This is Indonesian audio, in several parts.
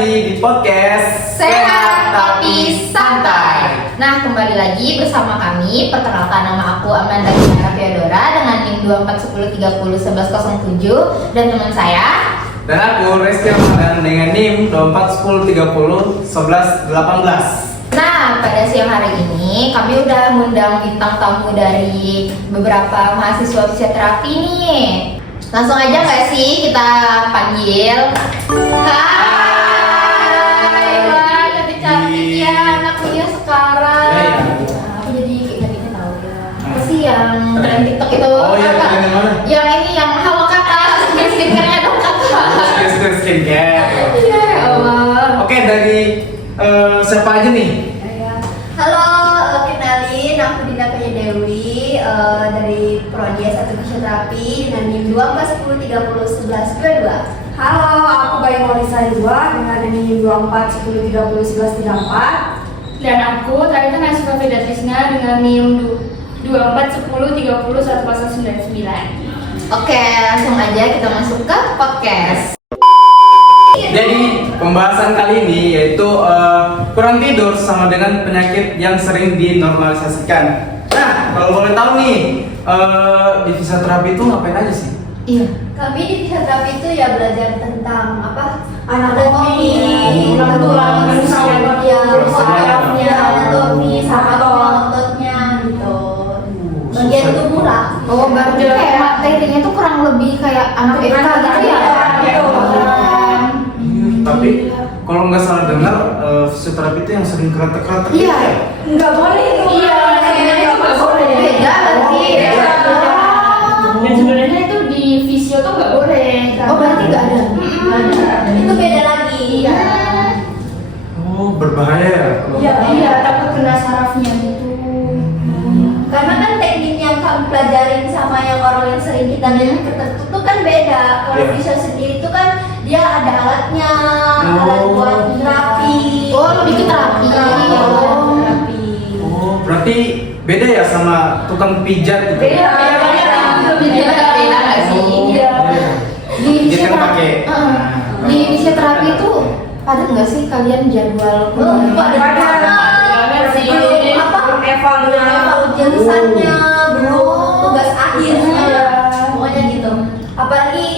lagi di podcast Sehat Tapi Santai. Nah, kembali lagi bersama kami. Perkenalkan, nama aku Amanda Kiara Theodora dengan NIM 2410301107 dan teman saya. Dan aku Reski Ramadan dengan NIM 2410301118. Nah, pada siang hari ini kami udah ngundang bintang tamu dari beberapa mahasiswa fisioterapi nih. Langsung aja nggak sih kita panggil? Hai, wah cantik-cantik ya anaknya sekarang. Aku jadi ingat-ingat tahu ya. Apa sih yang tren TikTok itu? Oh iya, Apa? tren yang mana? Yang ini yang halo kakak, skincare-nya dong kakak. Skincare. Iya, ya Allah. Oke, dari siapa aja nih? Halo, kenalin aku Dinda Kaya Dewi dari Prodi S1 Fisioterapi dengan NIM 2410301122. Halo, aku Bayu Molisa Ridwa dengan NIM 2410301134. Dan aku Talita Nasuka Veda Trisna dengan NIM 2410301199. Oke, langsung aja kita masuk ke podcast. Jadi pembahasan kali ini yaitu kurang tidur sama dengan penyakit yang sering dinormalisasikan. Nah, kalau boleh tahu nih, di fisioterapi itu ngapain aja sih? Iya. Kami di fisioterapi itu ya belajar tentang Anatomi, tulang rusuk, ya, sarafnya, anatomi, sama otot. ototnya gitu. Bagian tubuh lah. Oh, berarti kayak materinya tuh kurang lebih kayak anak FK gitu ya? Tapi kalau nggak salah dengar, fisioterapi itu yang sering kretek-kretek. Iya. Nggak boleh itu. Iya, nggak boleh. Beda berarti. Dan sebenarnya itu di fisio tuh nggak boleh. Oh, berarti nggak ada. Itu beda lagi. Oh, berbahaya ya? Iya, takut kena sarafnya gitu. Karena kan teknik yang kami pelajarin sama yang orang yang sering kita lihat tertentu tuh kan beda. Kalau Iya. fisio sendiri itu kan dia ada alatnya, alat Oh. buat terapi. Oh, lebih ke terapi. Oh, terapi. Oh, berarti beda ya sama tukang pijat gitu? Beda banget. Beda nggak sih? Iya. Di Dia kan pakai. di fisioterapi itu padat nggak sih kalian jadwal? Oh, ada Banget sih. belum ujiannya, belum tugas akhirnya, pokoknya gitu. Apalagi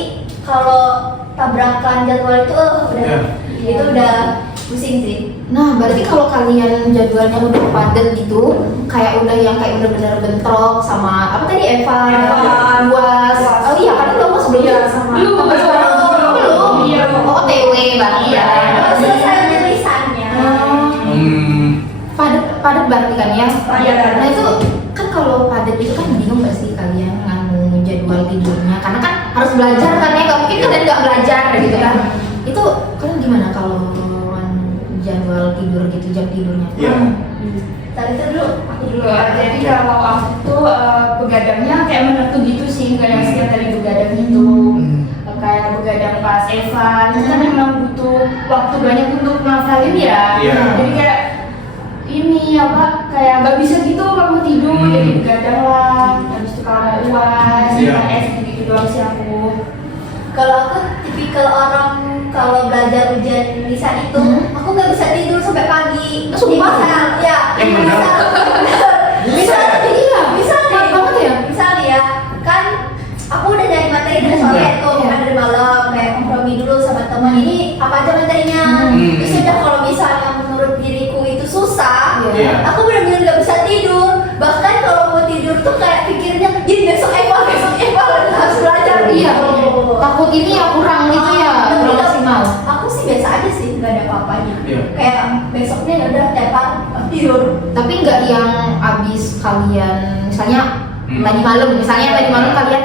kalau tabrakan jadwal itu, Iya. itu udah pusing sih. Nah, berarti kalau kalian jadwalnya udah padat gitu, kayak udah yang kayak bener-bener bentrok sama apa tadi Eval. UAS. Oh iya, kan udah UAS belum? Iya, sama. Belum. Belum. Iya. Oh, OTW berarti ya. Kalau selesai tulisannya. Padat berarti kan ya? Iya. Nah itu kan kalau padat itu kan bingung nggak sih kalian nganu jadwal tidurnya? Karena kan harus belajar kan ya, nggak mungkin kalian nggak belajar gitu kan? Itu kalian gimana kalau jadwal tidur gitu, jam tidurnya? Iya. Tadi itu dulu. Aku dulu. Jadi kalau aku tuh begadangnya kayak menentu gitu sih, nggak yang setiap hari begadang gitu. Kayak begadang pas Evan, itu kan memang butuh waktu banyak untuk ngafalin ya. Iya. Jadi kayak ini apa kayak nggak bisa gitu kalau mau tidur, jadi begadang lah. Habis itu kalau UAS, Iya. UAS gitu doang sih aku. Kalau aku tipikal orang kalau belajar ujian lisan itu, aku nggak bisa tidur sampai pagi. Sumpah? Misal, ya. Yang benar. Bisa, Iya. bisa Kuat banget ya? Misal ya, kan aku udah nyari materi dari sore tuh, Iya. kan dari malam kayak kompromi dulu sama teman. Ini apa aja materinya? Terus udah kalau misalnya menurut diriku itu susah, Iya. aku benar-benar nggak bisa tidur. Bahkan kalau mau tidur tuh kayak pikirnya, jadi besok eval harus belajar. Iya. gitu. Takut ini ya kurang gitu ya, Tapi kurang maksimal. Aku sih biasa aja sih, nggak ada apa-apanya. Iya. Kayak besoknya ya udah tiap hari tidur. Tapi nggak yang abis kalian misalnya tadi malam kalian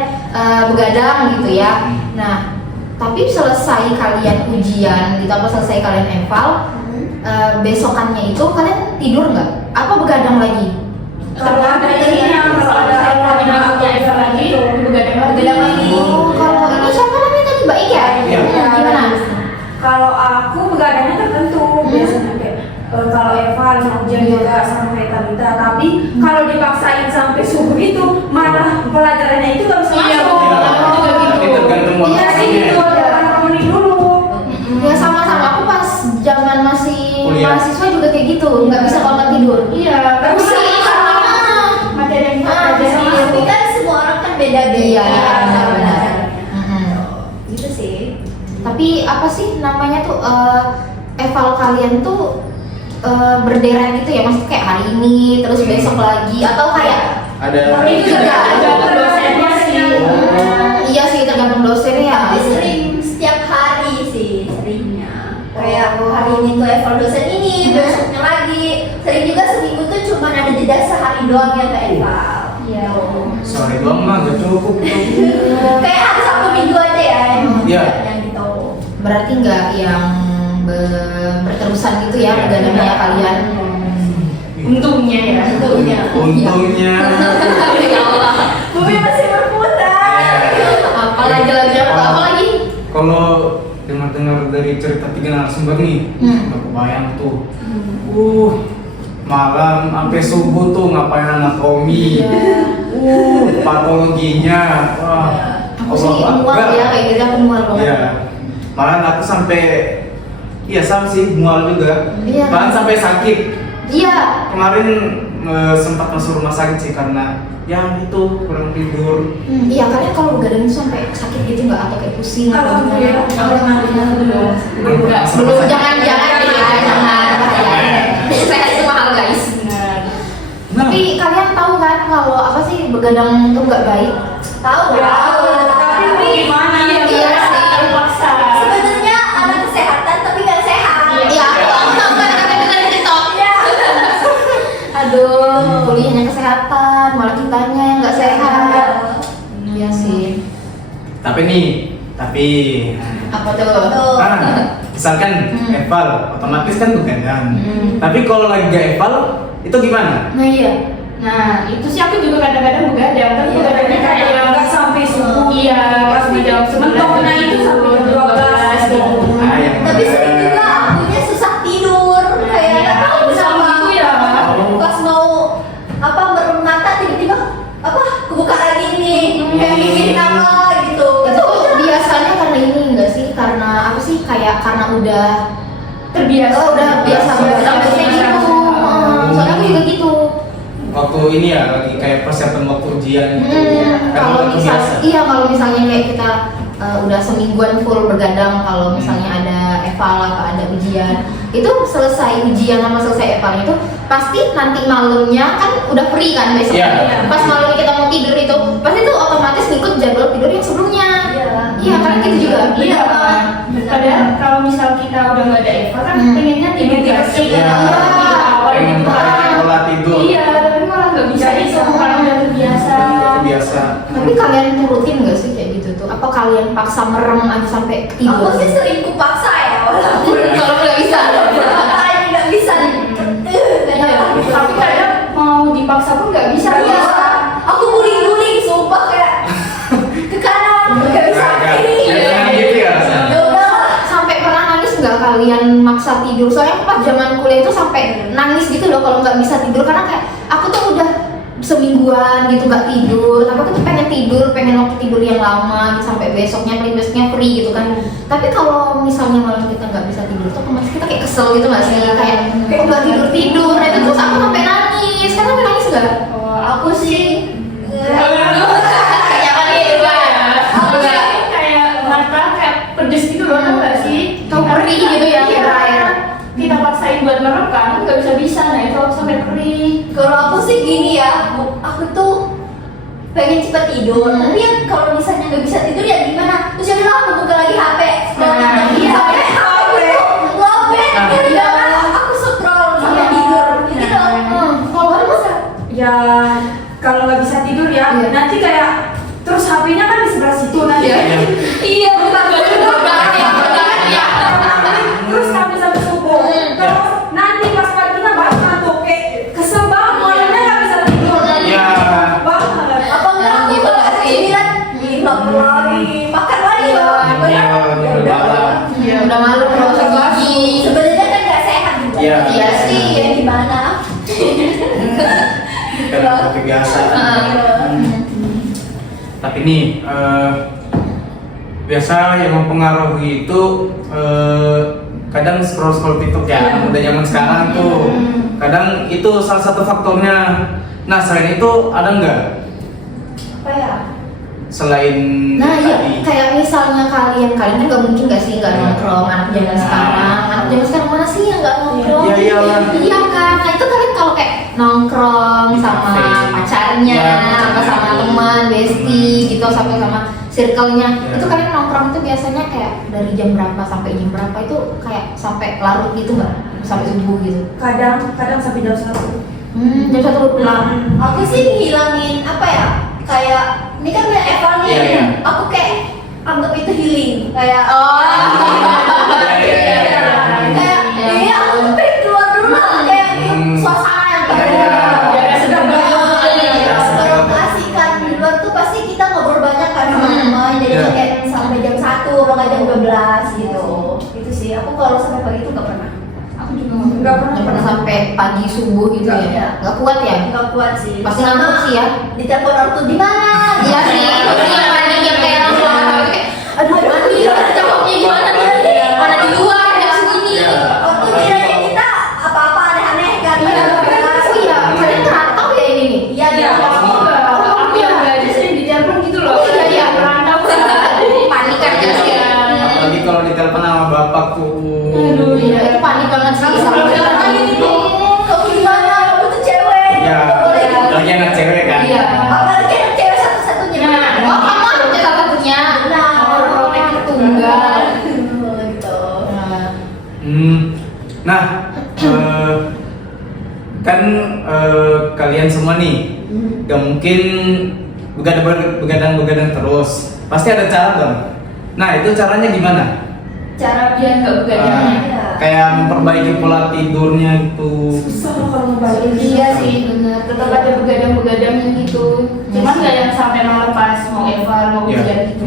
begadang gitu ya. Nah, tapi selesai kalian ujian gitu apa selesai kalian eval, besokannya itu kalian tidur nggak? Apa begadang lagi? Kalau ada ini, kalau ada Evan lagi, begadang lagi. Oh, kalau ini siapa namanya tadi Mbak Ika? Iya. Gimana? Kalau aku begadangnya tertentu biasanya kayak kalau Evan ujian juga sama kayak Talita, tapi kalau dipaksain sampai subuh itu malah pelajarannya itu nggak bisa Iya, masuk. betul. Itu tergantung Iya sih, itu ada orang dulu. Ya sama-sama aku pas kuliah. mahasiswa juga kayak gitu, nggak bisa kalau nggak tidur. Iya, tapi Pusing karena materi yang kita Ah, pelajari bisa Tapi kan semua orang kan beda-beda. Iya, benar. Gitu sih. Tapi apa sih namanya tuh eval kalian tuh berderet gitu ya, maksudnya kayak hari ini terus besok lagi atau kayak Ada. Tapi itu tergantung dosennya sih. iya sih tergantung dosen ya. Tapi sering setiap hari sih seringnya. Kayak hari ini tuh eval dosen ini, besoknya lagi. Sering juga seminggu tuh cuma ada jeda sehari doang yang ke eval. Iya. Sorry doang mah gak cukup. Kayak hari Sabtu Minggu aja ya Iya. yang gitu. Berarti nggak yang berterusan gitu ya begadangnya kalian. Untungnya ya. Untungnya. Untungnya. Ya Allah. Bumi masih berputar. Ya. Apalagi apalagi. Kalau dengar-dengar dari cerita tiga narasumber nih, nggak kebayang tuh. Malam sampai subuh tuh ngapain anatomi. Patologinya. Wah. Aku sih Allah mual Akbar. ya kayak gitu, aku mual banget. Iya. Malah aku sampai sama sih mual juga. Iya. Bahkan sampai sakit. Iya. Kemarin sempat masuk rumah sakit sih karena ya itu kurang tidur. Iya, kalian kalau begadang itu sampai sakit gitu nggak atau kayak pusing? atau Alhamdulillah. gimana? Alhamdulillah belum. Belum, jangan ya, jangan. Sehat itu mahal guys. Benar. Tapi kalian tahu kan kalau apa sih begadang itu nggak baik? Tahu Ya, kan? tapi gimana? Iya sih. Terpaksa. Sebenarnya anak kesehatan tapi nggak sehat. Iya, aku tahu kan kata-kata di TikTok. Ya. Aduh, kuliahnya kesehatan, malah kitanya yang nggak sehat. Iya sih. Tapi Apa tuh? Tuh. kan misalkan eval otomatis kan begadang. Tapi kalau lagi gak eval itu gimana? Nah iya. Nah, itu sih aku juga kadang-kadang begadang, tapi Iya. begadangnya kayak Nggak sampai subuh. Iya, Pasti jam 11, mentoknya itu sampai jam 12 gitu. Yang Tapi sering juga akunya susah tidur. Kayak nggak tahu Sama kenapa. gitu ya. Pas mau merem mata tiba-tiba kebuka lagi nih. Kayak mikirin apa gitu. Itu biasanya karena ini enggak sih? Karena apa sih? Kayak karena udah terbiasa. udah biasa begadang kayak gitu. Soalnya aku juga gitu. waktu ini ya lagi kayak persiapan waktu ujian gitu. Kan Kalau waktu misal, biasa. iya kalau misalnya kayak kita udah semingguan full begadang, kalau misalnya ada eval atau ada ujian, itu selesai ujian sama selesai eval itu pasti nanti malamnya kan udah free kan besok. Iya. Pas malamnya kita mau tidur itu pasti tuh otomatis ngikut jadwal tidur yang sebelumnya. Iya, karena gitu juga. Iya. Padahal kalau misal kita udah nggak ada Eva kan pengennya tidur Pengen sih. Iya. Awal Pengen gitu balik kan. pola tidur. Iya, tapi malah nggak bisa Nggak itu bisa. karena udah terbiasa. Biasa. Tapi kalian turutin nggak sih kayak gitu tuh? Apa kalian paksa merem aja sampai Aku tidur? sih sering kupaksa ya walaupun Kalau nggak bisa. ini nggak bisa. Tapi kadang mau dipaksa pun nggak bisa. Iya. Aku guling-guling sumpah kayak ke kanan nggak bisa ke kiri. Jangan gitu ya. Ya udah. Sampai pernah nangis nggak kalian maksa tidur? Soalnya pas zaman kuliah itu sampai nangis gitu loh kalau nggak bisa tidur, karena kayak aku tuh udah semingguan gitu nggak tidur, tapi aku tuh pengen tidur, pengen waktu tidur yang lama gitu, sampai besoknya free gitu kan. Tapi kalau misalnya malam kita nggak bisa tidur tuh otomatis kita kayak kesel gitu nggak sih, kayak kok nggak tidur nah itu terus aku sampai nangis. Kan sampai nangis nggak? Aku sih Kayak apa nih? Aku sih kayak mata kayak pedes gitu loh, tau nggak sih? Kau perih gitu ya, Iya. air. Kita paksain buat merem kan, nggak bisa. Nah itu aku sampai perih. kalau aku sih gini ya, aku tuh pengen cepat tidur, tapi ya kalau misalnya nggak bisa tidur ya gimana? Terus ya udah aku buka lagi HP, scroll Nah, lagi iya. sampai aku tuh lobet, ya aku scroll sampai tidur, gitu. Kalau kamu Ya kalau nggak bisa tidur ya, Iya. nanti kayak terus HP-nya kan di sebelah situ nanti. Iya. Iya, betul. Terus sampai subuh. Terus nanti pas paginya baru ngantuk, kayak kesel banget, malamnya nggak bisa tidur. Iya. Banget. Apa enggak aku Gitu kalau sih. sembilan, lapar lagi, makan lagi Iya, loh. iya, Ya bener udah. banget. Iya, udah malu kalau gigi. Sebenarnya kan nggak sehat juga. Iya. Iya sih. Ya gimana? Karena kebiasaan. Tapi nih biasa yang mempengaruhi itu kadang scroll TikTok ya, udah zaman sekarang tuh. Kadang itu salah satu faktornya. Nah selain itu ada nggak? Apa ya? Selain Nah iya, tadi? kayak misalnya kalian kan nggak mungkin gak sih nggak nongkrong anak zaman sekarang. Anak zaman sekarang mana sih yang nggak nongkrong? Iya, iyalah. Iya kan. Nah itu kalian kalau kayak nongkrong Di sama kafe. pacarnya, Iya, apa sama teman, bestie gitu, sampai sama circle-nya. Iya. Itu kalian nongkrong itu biasanya kayak dari jam berapa sampai jam berapa itu kayak sampai larut gitu nggak? Sampai subuh gitu? Kadang sampai jam 1. Jam 1 pulang. Aku sih ngilangin apa ya? Kayak ini kan udah Eva nih. Iya, iya. Aku kayak anggap itu healing. Kayak Oh. Iya. kayak iya aku tuh pengen keluar dulu lah kayak di suasana yang Iya, baru. iya. Biar sedap banget. Kalau kasihkan di luar tuh pasti kita ngobrol banyak kan sama teman. Jadi Iya. kayak sampai jam 1, kalau nggak jam 12 gitu. Itu sih. Aku kalau sampai pagi itu nggak pernah. Aku juga Nggak pernah. Nggak pernah sampai pagi subuh gitu Nggak, ya? iya. Nggak kuat ya? Nggak kuat sih. Pasti ngantuk sih ya? Ditelepon orang tuh di mana? Iya sih, pasti yang panik yang kayak langsung kayak aduh mandi, jawabnya gimana nih? Mana di luar jam segini? Iya. Waktu kiranya kita apa-apa aneh-aneh kan. Iya, oh iya, kalian merantau ya ini nih? Iya, Iya, aku enggak. Aku yang belajar sering ditelepon gitu loh. Iya, iya. Merantau kan. Panik kan ya sih? Apalagi kalau ditelepon sama bapak tuh. Aduh, iya, itu panik banget sih. Sama Kamu gimana? Kamu tuh cewek. Ya, lagi anak cewek kan. Iya. Apalagi anak cewek satu-satunya. Nah, Oh, kamu anaknya salah satunya. Nah, Orang tunggal. gitu. Nah, Nah, kan kalian semua nih, gak mungkin begadang terus. Pasti ada cara dong. Nah, itu caranya gimana? Cara biar nggak begadang. Iya. Kayak memperbaiki pola tidurnya gitu. Susah loh kalau mau balik. Iya sih, benar. Tetap ada begadang-begadangnya gitu. Cuman nggak yang sampai malam pas mau eval, mau Iya. ujian gitu.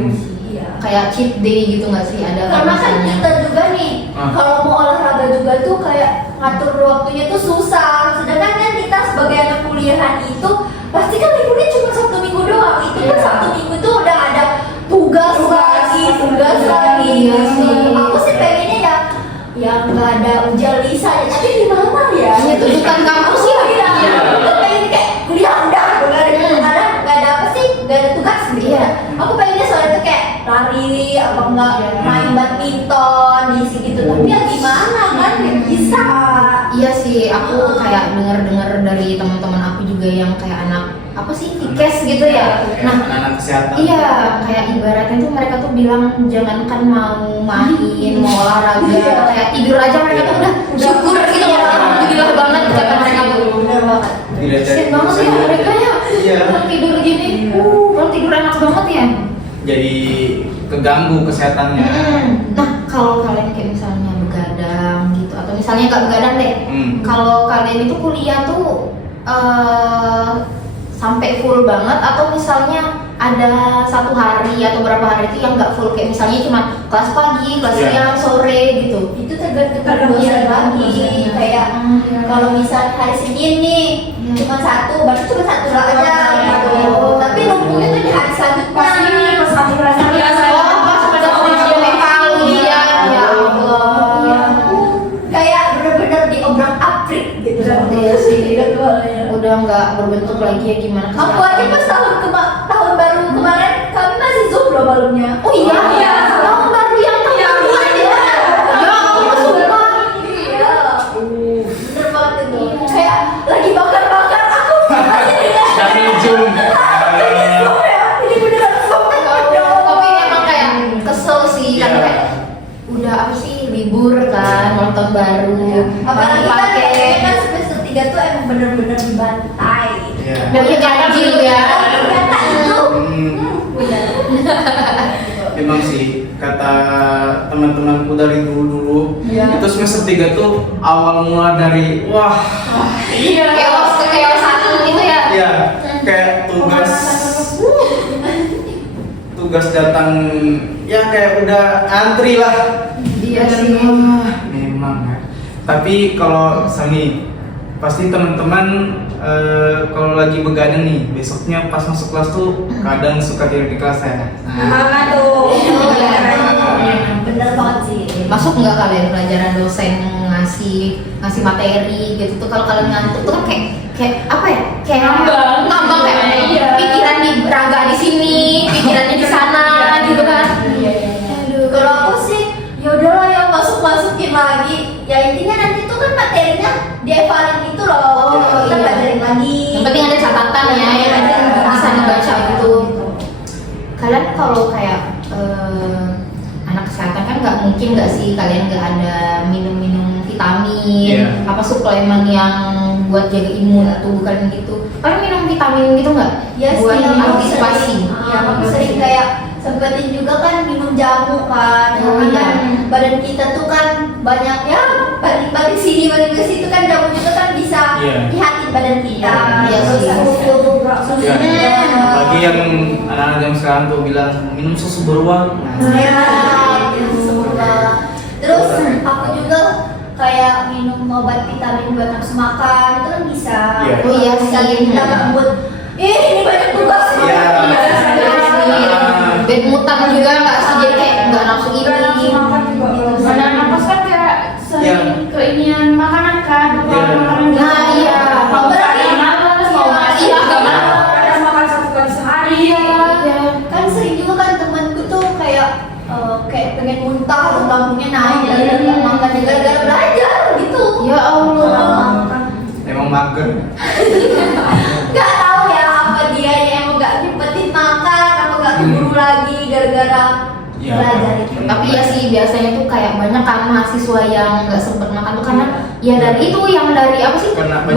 Iya. kayak cheat day gitu nggak sih? Ada nggak Karena kan misalnya? kita juga nih, kalau mau olahraga juga tuh kayak ngatur waktunya tuh susah. Sedangkan kan kita sebagai anak kuliahan itu pasti kan liburnya cuma Sabtu Minggu doang. Itu kan Iya. Sabtu Minggu tuh udah ada tugas lagi. Iya sih. Aku sih pengennya ya yang nggak ada ujian lisan. Tapi gimana ya? Iya, tunjukkan kampus ya. Iya. Aku tuh pengen kayak kuliah udah nggak ada apa sih? Nggak ada tugas gitu. Iya. Aku pengennya soalnya tuh kayak lari apa enggak main badminton di situ. Tapi ya gimana kan? Nggak bisa. Iya sih, aku kayak dengar-dengar dari teman-teman aku juga yang kayak anak apa sih tikes gitu ya. Nah, anak kesehatan. iya, kayak ibaratnya tuh mereka tuh bilang jangankan mau main, mau olahraga, kayak tidur aja mereka tuh udah syukur gitu ya. Alhamdulillah banget kata mereka tuh. Bener banget. Kasian banget ya mereka ya. Iya. Kalau tidur gini, kalau tidur enak banget ya. Jadi keganggu kesehatannya. Nah, kalau kalian kayak misalnya begadang gitu, atau misalnya nggak begadang deh, kalau kalian itu kuliah tuh sampai full banget, atau misalnya ada satu hari atau berapa hari itu yang nggak full, kayak misalnya cuma kelas pagi, kelas Iya. siang, sore gitu. Itu tergantung Tergantung dosen lagi. dosennya. Kayak kalau misal hari Senin nih cuma satu, berarti cuma satu aja gitu. Tapi lumpuhnya tuh di hari selanjutnya. Pas ini, pas akhir rasa. Oh, pas pada ujian mental Iya, ya Allah. Kayak bener-bener diobrak-abrik gitu. Iya sih. Jadwalnya. Udah nggak berbentuk lagi ya gimana? Aku aja pas tahun baru kemarin kami masih zoom loh malamnya. Oh iya, Iya. tahun baru yang tahun baru ya. Ya Allah, sumpah. Iya. Bener banget itu. Kayak lagi bakar-bakar aku masih dengan Dari Zoom. ini beneran zoom. Tapi emang kayak kesel sih Iya. karena kayak udah apa sih libur kan, mau tahun baru. Apalagi kan pakai kayaknya kan semester 3 tuh emang bener-bener dibantai. Iya. dan pakai ganjil ya. Ternyata itu Hmm, bener. Emang sih kata teman-temanku dari dulu Iya. itu semester 3 tuh awal mula dari wah Iya. Chaos kechaosan gitu ya. ya kayak tugas datang ya kayak udah antri lah. Iya sih. Memang ya. Tapi kalau Sani pasti teman-teman kalau lagi begadang nih, besoknya pas masuk kelas tuh kadang suka tidur di kelas ya. Mana tuh? Bener banget sih. Masuk nggak kalian pelajaran dosen ngasih materi gitu tuh, kalau kalian ngantuk tuh kan kayak apa ya, kayak ngambang kayak Iya. pikiran di raga di sini, pikirannya di sana gitu kan. Aduh, kalau aku sih ya udahlah ya masukin lagi. Ya intinya nanti tuh kan materinya dievalin gitu loh. Oh, Kita iya. pelajarin lagi. Yang penting ada catatan ya, yang penting bisa dibaca gitu. Kalian kalau kayak anak kesehatan kan nggak mungkin nggak sih kalian nggak ada minum vitamin, Iya. apa suplemen yang buat jaga imun tubuh kalian gitu. Kalian minum vitamin gitu nggak? Ya Buat sih, antisipasi. aku sering kayak sempetin juga kan minum jamu kan. Oh, Karena iya. badan kita tuh kan banyak ya balik sini balik ke situ kan, jamu juga kan bisa Iya. lihatin badan kita. Iya Terus sih. susu Iya. juga. Apalagi yang anak-anak yang sekarang tuh bilang minum susu beruang. Nah, Ya, terus aku juga kayak minum obat vitamin buat nafsu makan itu kan bisa. Iya. Oh iya Bisa sih. kita nggak mood. Ini banyak tugas. Iya. Bed mutan juga nggak sih, jadi kayak nggak nafsu ini. Nggak nafsu makan juga. Mana nafas kan kayak sering keinian makanan kan, Iya. makanan gitu. Nah, iya. Mau berarti males, mau mati Iya, nggak benar. males. Kadang makan 1 kali sehari. Iya. Kan sering juga kan temanku tuh kayak pengen muntah atau lambungnya naik gara-gara makan, gara-gara belajar gitu. Ya Allah. emang mager. Nggak tahu ya apa dia yang emang nggak nyempetin makan, apa nggak keburu lagi gara-gara Iya. belajar itu. Tapi ya sih biasanya tuh kayak banyak kan mahasiswa yang nggak sempet makan tuh karena ya dari itu yang dari apa sih, Karena banyak-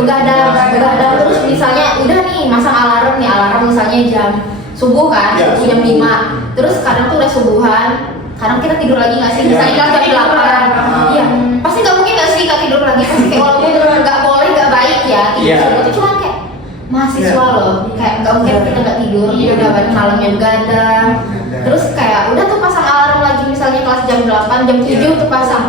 begadang terus misalnya udah nih masang alarm misalnya jam subuh kan, Iya, jam subuh. 5. Terus kadang tuh udah subuhan, kadang kita tidur lagi nggak sih, Iya. misalnya kelas jam 8. Ah. Iya, pasti nggak mungkin nggak sih kak tidur lagi, pasti kayak walaupun nggak boleh nggak baik ya tidur Iya. subuh itu cuma kayak mahasiswa Iya. loh, kayak nggak mungkin kita nggak tidur, Iya. udah malamnya begadang. Terus kayak udah tuh pasang alarm lagi misalnya kelas jam 8, jam 7 Iya. tuh pasang.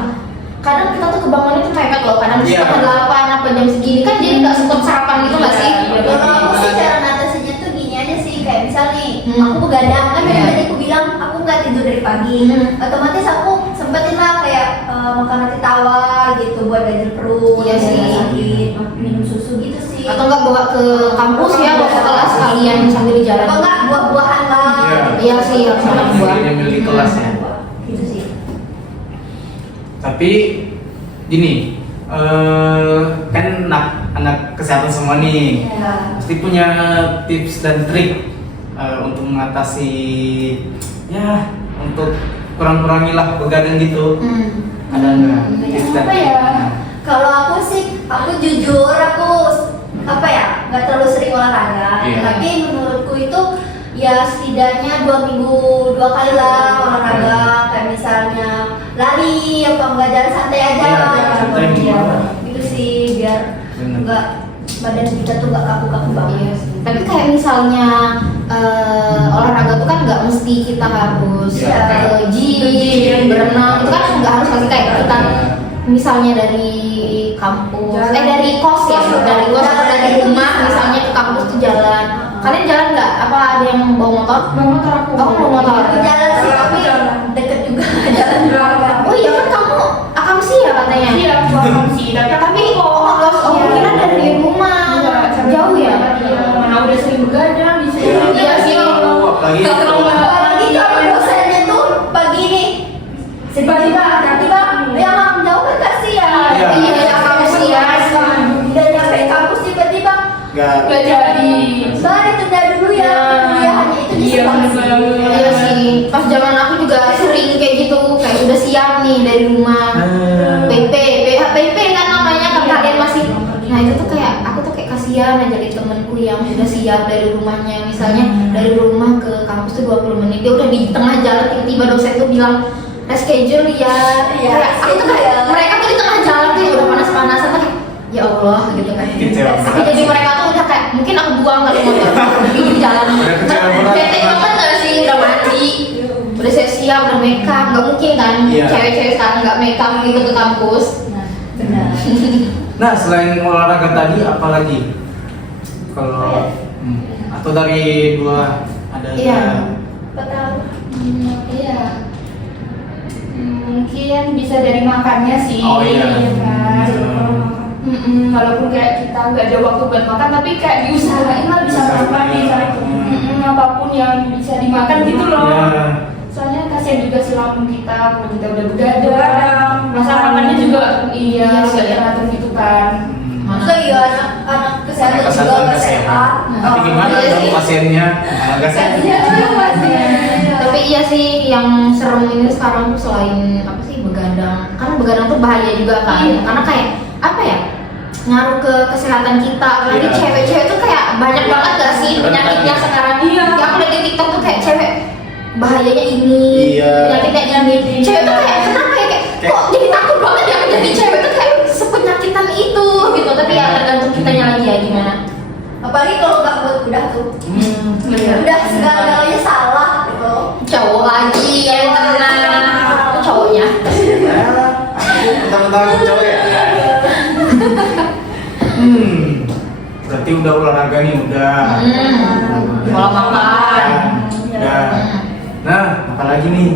Kadang kita tuh kebangunnya tuh mepet loh, kadang Iya. setengah 8 apa jam segini kan jadi nggak sempet sarapan gitu nggak sih? Iya. Kalau aku sih cara ngatasinya tuh gini aja sih, kayak misal nih Hmm. aku begadang kan dari Iya. tadi aku bilang aku nggak tidur dari pagi, otomatis aku sempetin lah kayak makan roti tawar gitu buat ganjil perut, Iya sih. biar nggak sakit, minum susu gitu sih. Atau nggak bawa ke kampus ya, bawa ke kelas kalian sambil di jalan. Atau enggak buah-buahan lah. Iya. Iya sih, harus makan buah. Yang milih kelas ya. Gitu sih. Tapi gini, kan anak kesehatan semua nih, Ya. pasti punya tips dan trik untuk mengatasi ya untuk kurang-kurangilah begadang gitu. Ada nggak tips dan Apa trik? ya? Nah, Kalau aku sih, aku jujur aku apa ya, nggak terlalu sering olahraga. Iya. Tapi menurutku itu ya setidaknya 2 minggu 2 kali lah olahraga, kayak misalnya lari apa enggak jalan santai aja. Iya, jalan santai Iya. gimana? Gitu sih biar Bener. enggak badan kita tuh enggak kaku-kaku banget. Iya sih. Tapi kayak misalnya olahraga tuh kan nggak mesti kita harus Iya. ke gym, berenang, itu kan nggak harus pasti kayak kita misalnya dari kampus, dari kos ya, dari kos atau dari rumah misalnya ke kampus tuh jalan. Kalian jalan nggak? Apa ada yang bawa motor? Bawa motor aku. Kamu bawa motor? Aku jalan sih tapi deket juga jalan berapa. Oh iya kan kamu akamsi ya katanya? Iya, aku sih. Tapi Oh, kira dari rumah jauh ya? Iya, mana udah sering begadang di sini. Iya sih. Apalagi Apalagi kalau dosennya tuh pagi nih tiba-tiba yang makan jauh kan kasihan. Iya. Iya, kampus ya. Udah nyampe kampus tiba-tiba nggak Gak jadi. Bari tunda dulu ya kuliahannya itu Iya, disebar sih. bener. Iya sih. Pas zaman aku juga sering kayak gitu, kayak udah siap nih dari rumah. PP kan namanya kan kalian masih. Nah itu tuh kayak aku tuh kayak kasihan aja dari temenku yang sudah siap dari rumahnya, misalnya dari rumah ke kampus tuh 20 menit, dia udah di tengah jalan tiba-tiba dosen tuh bilang reschedule ya. Iya, Kayak aku tuh kayak mereka tuh di tengah jalan tuh udah panas-panasan tuh kayak, ya Allah gitu kan. Kecewa Tapi berat. jadi mereka tuh udah kayak mungkin aku buang kali motor di jalan. Udah kecewa berat. Bete banget gak sih, udah mandi, udah siap-siap, udah make up, nggak mungkin kan Iya. cewek-cewek sekarang nggak make up gitu ke kampus. Benar. Nah, selain olahraga tadi, apa lagi Kalau atau dari dua ada Iya. Betul. Iya. Mungkin bisa dari makannya sih. Oh iya. Kan? Walaupun kayak kita nggak ada waktu buat makan, tapi kayak diusahain lah bisa Usahain. makan nih. Apapun yang bisa dimakan gitu loh. Iya. Soalnya kasihan juga sih lambung kita kalau kita udah begadang. Begadang. Masa makannya juga Iya, nggak teratur gitu kan. Masa iya anak kesehatan juga Kesehatan nggak sehat. Tapi gimana Iya dong sih. pasiennya? Nggak sehat. Tapi iya sih yang serem ini sekarang tuh selain apa sih begadang. Karena begadang tuh bahaya juga kan. Iya. Karena kayak apa ya? Ngaruh ke kesehatan kita. Apalagi Iya. cewek-cewek tuh kayak banyak banget gak sih penyakitnya sekarang. Iya. Yang aku lihat di TikTok tuh kayak cewek bahayanya ini, Iya. penyakitnya ini. Cewek tuh kayak kenapa ya kayak kok jadi takut banget ya menjadi cewek tuh kayak sepenyakitan itu gitu. Tapi ya tergantung kitanya lagi ya gimana. Apalagi kalau nggak buat udah tuh. Udah segala-galanya salah gitu. Cowok lagi yang kena. Itu cowoknya. Tentang cowok ya. Berarti udah olahraga nih udah. Pola makan. Udah. Nah, apalagi nih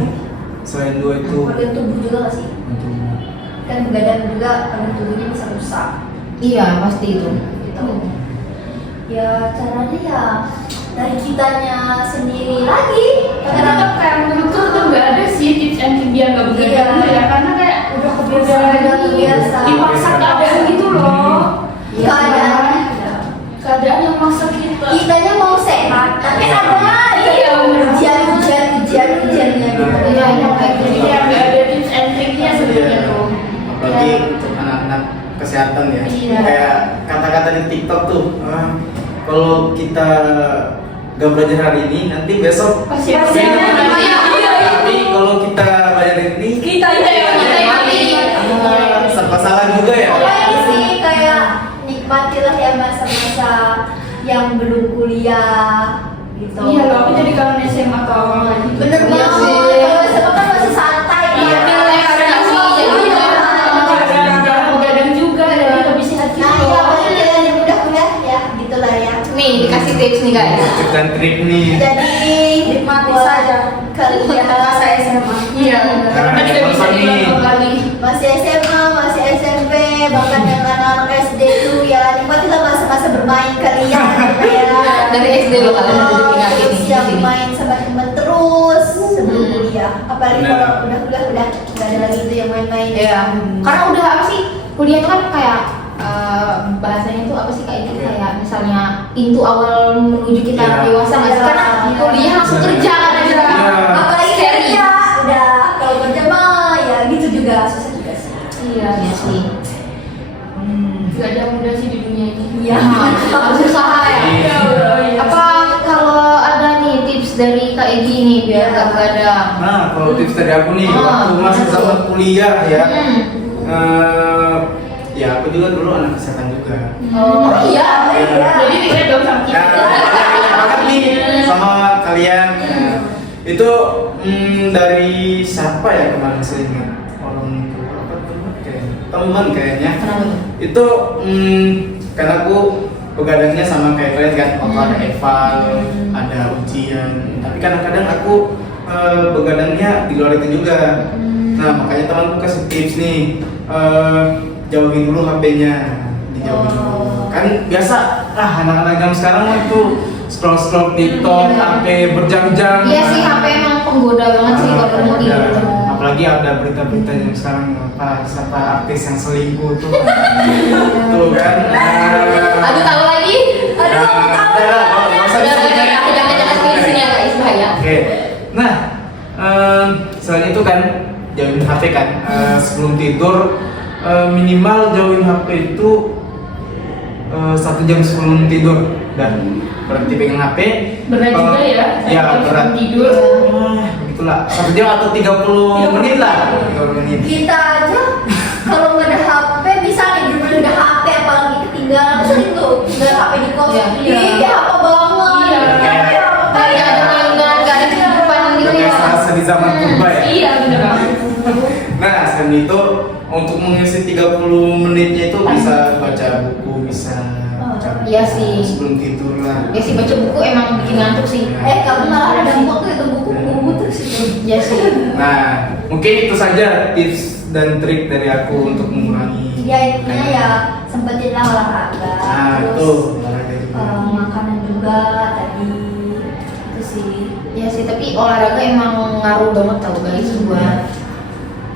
selain dua itu? Organ tubuh juga nggak sih? Kan begadang juga organ tubuhnya bisa rusak. Iya pasti itu. Gitu. Ya caranya ya dari kitanya sendiri lagi. Kadang-kadang kayak menurutku tuh nggak ada sih tips and trick biar nggak begadang Iya. ya, karena kayak udah Udah kebiasaan kebiasa. dipaksa keadaan gitu loh. Keadaan Keadaan yang maksa kita. kitanya mau sehat, tapi ada Iya, bener. ujiannya gitu. Iya, iya, kayak gitu. Iya, nggak ada tips and tricknya sebenarnya tuh. Apalagi untuk anak-anak kesehatan ya. Iya. Kayak kata-kata di TikTok tuh, kalau kita gak belajar hari ini, nanti besok Pasti pasti ada. mati. Iya. Tapi kalau kita belajar ini, Kita yang mati. serba salah juga ya. Pokoknya sih kayak nikmatilah ya masa-masa yang belum kuliah gitu. Iya loh, aku jadi kangen SMA atau awal lagi. Bener Iya banget. sih. Kalau SMA kan masih santai. Iya, kan? relax nggak sih? Jadi Jarang begadang juga, jadi lebih sehat Nah, gitu. iya paling kalian yang udah kuliah ya, gitulah ya. Nih dikasih tips nih guys. Tips dan trik nih. Jadi Nikmati buat saja. kalian masa SMA. Iya. Karena Kan ada udah bisa apa nih? diulang kali. masih SMA, masih SMP, bahkan yang anak-anak SD tuh ya nikmatilah masa-masa bermain kalian ya. Dari SD lo kalian udah diingatin Terus nih yang di sini. main sama temen terus sebelum kuliah. Apalagi Bener. kalau udah kuliah udah nggak ada lagi itu yang main-main. Iya. Karena udah apa sih kuliah itu kan kayak bahasanya itu apa sih kayak gitu kayak misalnya pintu awal menuju kita Iya. dewasa nggak sih? Karena kuliah langsung kerja kan aja. Iya. Apalagi Scary. kerja udah kalau kerja mah ya gitu juga susah juga sih. Iya. Iya sih. Gak ada mudah sih di dunia ini. Iya. Harus usaha ya. Iya. Apa kalau ada nih tips dari Kak Egi nih biar gak begadang? Nah, kalau tips dari aku nih, Ah, waktu masih gimana zaman tuh? kuliah ya, Hmm. ya aku juga dulu anak kesehatan juga. Oh iya. Iya. Jadi tidak dong sama kita. Nah, banget nih sama kalian. Itu dari siapa ya kemarin saya ingat orang tua apa teman kayaknya, teman kayaknya. Kenapa tuh? Itu karena aku begadangnya sama kayak kalian kan, waktu ada eval, ada ujian. Tapi kadang-kadang aku begadangnya di luar itu juga. Nah makanya temanku kasih tips nih, jauhin dulu HP-nya, dijauhin dulu. Kan biasa anak-anak zaman sekarang mah itu scroll TikTok, HP berjam-jam. Iya sih HP emang penggoda banget sih kalau mau Ada. gitu. Apalagi ada berita-berita yang sekarang apa siapa artis yang selingkuh tuh. Tuh kan. Aduh tahu lagi. Aduh, aku tahu. Nggak usah Udah disebut. aku jangan sebut di sini ya guys bahaya. Oke. Nah, selain itu kan jauhin HP kan. Sebelum tidur minimal jauhin HP itu 1 jam sebelum tidur dan berhenti pegang HP. Berat juga ya. Ya Saya berat. tidur. Begitulah 1 jam atau 30 menit lah. 30 menit. Kita aja kalau nggak ada HP bisa nih bener-bener nggak HP apalagi ketinggalan sering tuh nggak HP di kos. Iya. Ih, dia apa banget? Iya. Kayak ada kehidupan gitu Udah ya. serasa di zaman purba ya. Iya bener banget. Nah, selain itu untuk mengisi 30 menitnya itu bisa baca buku, bisa baca Iya sih. Sebelum tidur lah. Ya sih, baca buku emang bikin ngantuk sih. Kamu malah ada waktu itu buku-buku terus itu. Iya sih. Nah, mungkin itu saja tips dan trik dari aku untuk mengurangi. Ya intinya ya sempetinlah olahraga. Nah, itu Terus olahraga juga. makanan juga tadi itu sih. Iya sih, tapi olahraga emang ngaruh banget tau guys buat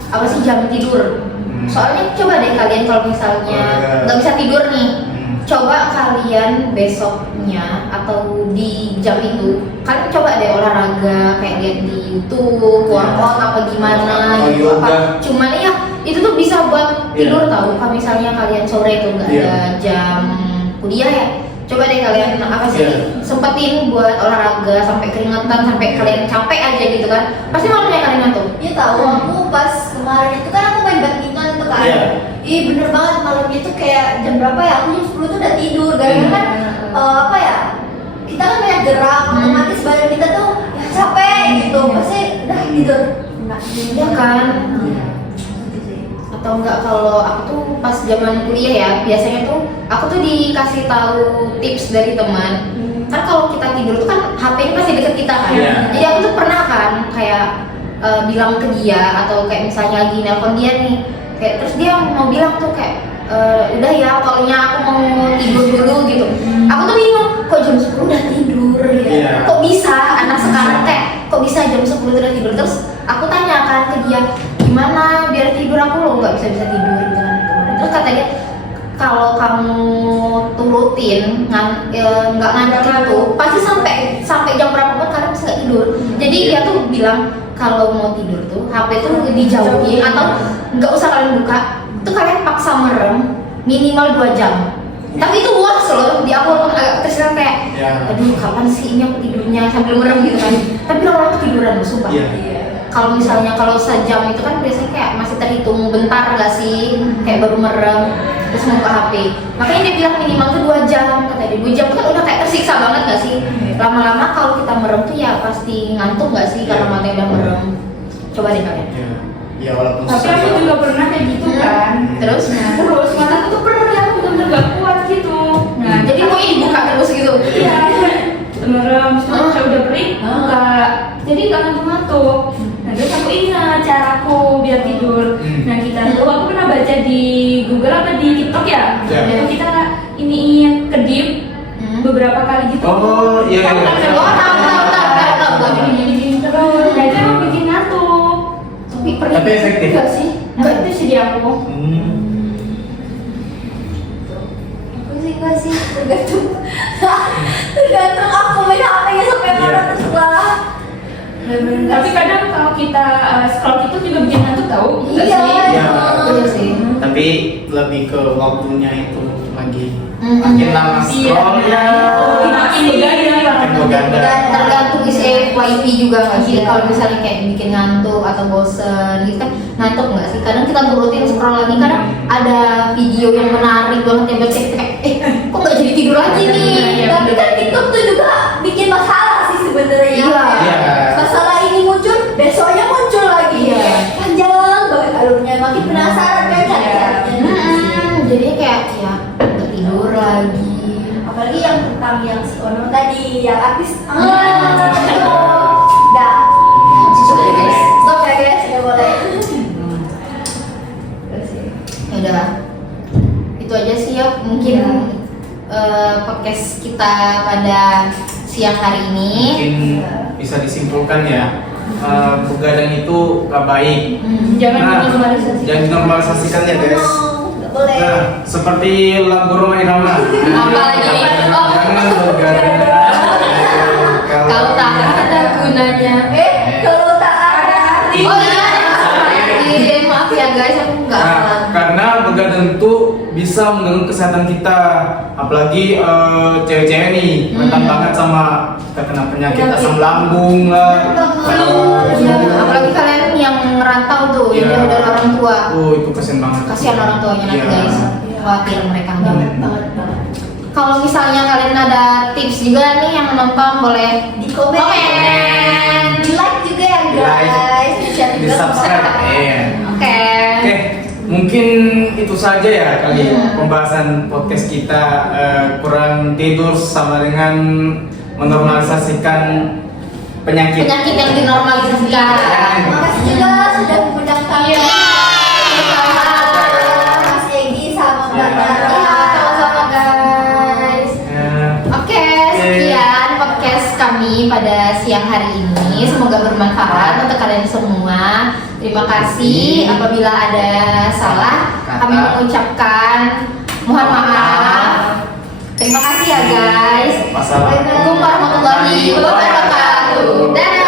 apa sih jam tidur. Soalnya coba deh kalian kalau misalnya nggak bisa tidur nih, coba kalian besoknya atau di jam itu kalian coba deh olahraga kayak lihat di YouTube, workout apa gimana Oh, gitu yoga. apa. Cuman ya itu tuh bisa buat tidur tahu. Kalau misalnya kalian sore itu nggak ada jam kuliah ya, coba deh kalian apa sih sempetin buat olahraga sampai keringetan sampai kalian capek aja gitu kan. Pasti malamnya kalian ngantuk. Iya tahu, aku pas kemarin itu kan aku main badminton tuh kan. Iya. Ih bener banget malamnya tuh kayak jam berapa ya? Aku jam 10 tuh udah tidur. Gara-gara kan apa ya? Kita kan banyak gerak, otomatis badan kita tuh ya capek gitu. Pasti udah tidur. Enggak, Iya kan? Atau enggak kalau aku tuh pas zaman kuliah ya, biasanya tuh aku tuh dikasih tahu tips dari teman. Kan kalau kita tidur tuh kan HP ini pasti deket kita kan. Iya. Jadi aku tuh pernah kan kayak bilang ke dia atau kayak misalnya lagi nelpon dia nih, kayak terus dia mau bilang tuh kayak udah ya pokoknya aku mau tidur dulu gitu. Aku tuh bingung, kok jam 10 udah tidur ya? Iya. Kok bisa anak sekarang kayak kok bisa jam 10 udah tidur? Terus aku tanya kan ke dia, gimana biar tidur, aku loh nggak bisa tidur gitu kan kemarin. Terus kata dia, kalau kamu turutin nggak ngantuk itu pasti sampai jam berapa pun kalian bisa tidur. Jadi dia tuh bilang kalau mau tidur tuh HP tuh dijauhin atau nggak usah kalian buka, itu kalian paksa merem minimal 2 jam. Tapi itu works loh, di aku walaupun agak kesian kayak aduh kapan sih ini aku tidurnya sambil merem gitu kan. Tapi lama-lama ketiduran loh, sumpah. Kalau misalnya kalau sejam itu kan biasanya kayak masih terhitung bentar nggak sih, kayak baru merem terus mau ke HP. Makanya dia bilang minimal tuh 2 jam, kata dia 2 jam tuh kan udah kayak tersiksa banget nggak sih. Lama-lama kalau kita merem tuh ya pasti ngantuk nggak sih karena matanya udah merem. Coba deh kalian. Ya walaupun Tapi aku juga pernah kayak gitu kan. Terus Terus mataku tuh pernah yang bener-bener gak kuat gitu. Nah, jadi mau dibuka terus gitu. iya, merem, terus saya udah break, buka. Jadi gak ngantuk-ngantuk. Nah, terus aku ingat caraku biar tidur. Nah, kita tuh aku pernah baca di Google apa di TikTok ya. Itu kita iniin kedip beberapa kali gitu. Oh iya. Tahu kan? Oh tahu. Buat gini-gini terus. Nah, itu emang bikin ngantuk. Tapi efektif. Enggak sih. Enggak itu sih di aku. Aku sih tergantung tergantung aku main HP-nya sampai mana terserah. Tapi kadang kalau kita scroll itu juga bikin ngantuk tahu. Enggak Iya. sih? Iya sih. Tapi lebih ke waktunya itu lagi. Makin lama scroll ya. Makin begadang. Tergantung isi FYP juga nggak sih. Kalau misalnya kayak bikin ngantuk atau bosen gitu kan, ngantuk nggak sih? Kadang kita turutin scroll lagi, kadang ada video yang menarik banget yang buat kayak kok nggak jadi tidur lagi nih. Tapi kan TikTok tuh juga bikin masalah sih sebenarnya. Iya. Masalah ini muncul, besoknya muncul lagi. Iya. Panjang banget alurnya, makin penasaran kan cari-carinya. Jadinya kayak ya nggak tidur lagi. Apalagi yang tentang yang si Ono tadi, yang artis. Dah. Sudah ya guys. Stop ya guys, nggak boleh. Ya udah. Itu aja sih ya mungkin podcast kita pada siang hari ini. Mungkin bisa disimpulkan ya. Begadang itu gak baik. Jangan normalisasi. Jangan normalisasikan ya guys. Nggak boleh. Nah, seperti lagu Roma Irama. Apa lagi nih? Oh. Jangan begadang. Kalau tak ada gunanya. Kalau tak ada arti. Oh iya, maaf ya guys, aku nggak Nah, hafal. karena begadang itu bisa mengganggu kesehatan kita, apalagi cewek-cewek nih rentan banget sama terkena penyakit asam lambung lah. Iya, apalagi kalian yang ngerantau tuh, yang Iya. jauh dari orang tua. Itu kasihan banget. Kasihan orang tuanya nanti Iya. guys, khawatir mereka. Banget. Kalau misalnya kalian ada tips juga nih yang menonton, boleh Di komen. Di like juga ya Di like. guys. Di share Di juga. subscribe. Iya. Oke. Oke, Mungkin itu saja ya kali Iya. pembahasan podcast kita, kurang tidur sama dengan menormalisasikan penyakit. Penyakit yang dinormalisasikan. Makasih juga sudah mengundang kami. Iya. Sama Mas Egi sama Mbak Iya. Tara. Sama-sama guys. Oke, sekian podcast kami pada siang hari ini. Semoga bermanfaat untuk kalian semua. Terima kasih. Apabila ada salah, kami mengucapkan mohon maaf. Terima kasih ya guys. Wassalamualaikum Assalamualaikum warahmatullahi wabarakatuh. Dadah.